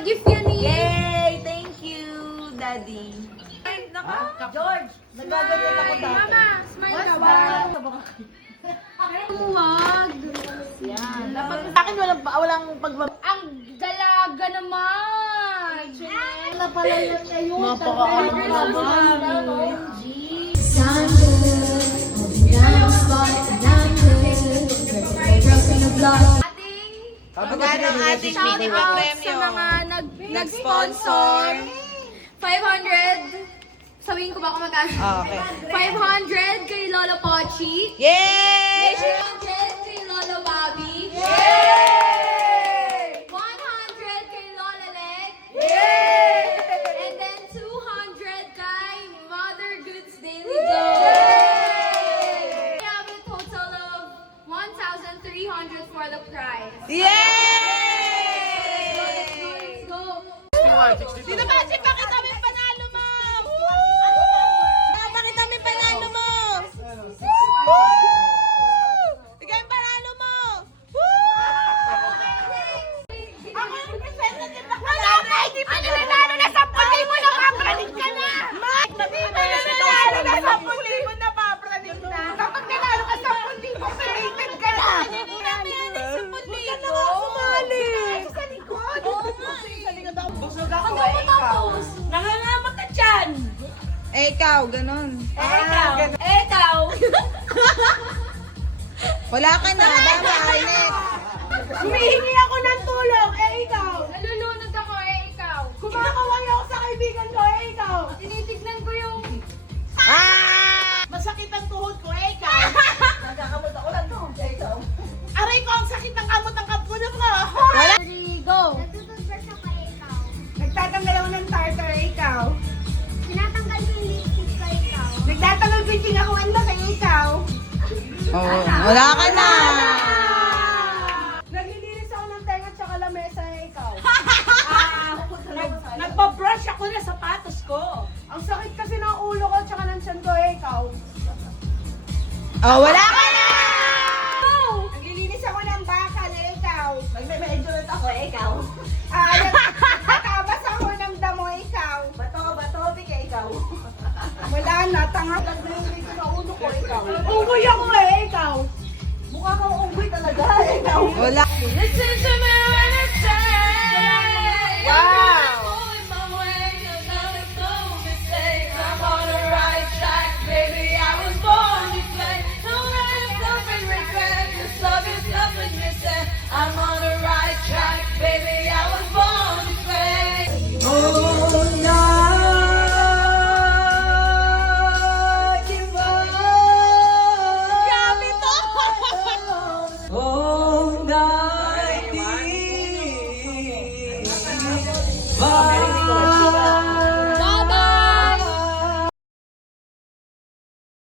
gift yan eh. Yay! Thank you, Daddy. Ay, naka. George, nagagawin ako dati. Mama, smile ka ba? Huwag. Yan. Dapat sa akin walang pagbaba. Ang dalaga naman. Wala pala yun ngayon. Napaka-ano naman. Ating Magkano ang ating shout mini out premyo? sa mga nag-sponsor. 500. Sabihin ko ba kung magkano? Okay. 500 kay Lolo Pochi. Yay! 100 kay Lolo Bobby. Yay! 100 kay Lola Leg. Yay! And then 200 kay Mother Goods Daily Dose. We have a total of 1,300 for the prize. Yay! Let's go! Sino ba? Pakita mo yung panalo mo! Pakita mo yung panalo mo! Bigay yung panalo mo! Ako yung representative na wala ka! Hindi pa nanalo na 10,000 napapraning ka na! Hindi pa nanalo na 10,000 napapraning na! Kapag nanalo ka 10,000, operated ka na! Hindi na nanalo 10,000! Huwag ka na nga sumali! Sa likod! Sa likod ako. Busog ako Ano mo tapos? Nangangamot ka dyan! Ikaw, ganun. Ikaw! Wala ka na, bye-bye, next. Humihingi ako ng tulong, ikaw. Nalulunod ako ikaw. Kumakaway ako sa kaibigan ko, ikaw. Tinitignan ko yung... Masakit ang tuhod ko, ikaw. Nagkakamot ako ng tuhod, ikaw. Aray ko, ang sakit ng kamot ng kapunan ko. Wala. Go! Nagtututbrush ako ikaw. Nagtatanggal ako ng tartar, ikaw. Tinatanggal ko yung lipstick ko ikaw. Nagtatanggal pitching ako, anda kay ikaw. Wala ka na. Naglilinis ako ng tenga at saka lamesa, ikaw. Nagpa-brush ako na sapatos ko. Ang sakit kasi ng ulo ko at saka ng tiyan ko, ikaw. Oh, wala ka na! Naglilinis ako ng bakal, ikaw. Magme-medyo ako, ikaw. Nagtatabas ako ng damo, ikaw. Bato, bigay, ikaw. Wala na, tanga lang na yung dito na ulo ko, ikaw. Unggoy ako ikaw. Mukha kang unggoy talaga, ikaw. Wala. Listen to me!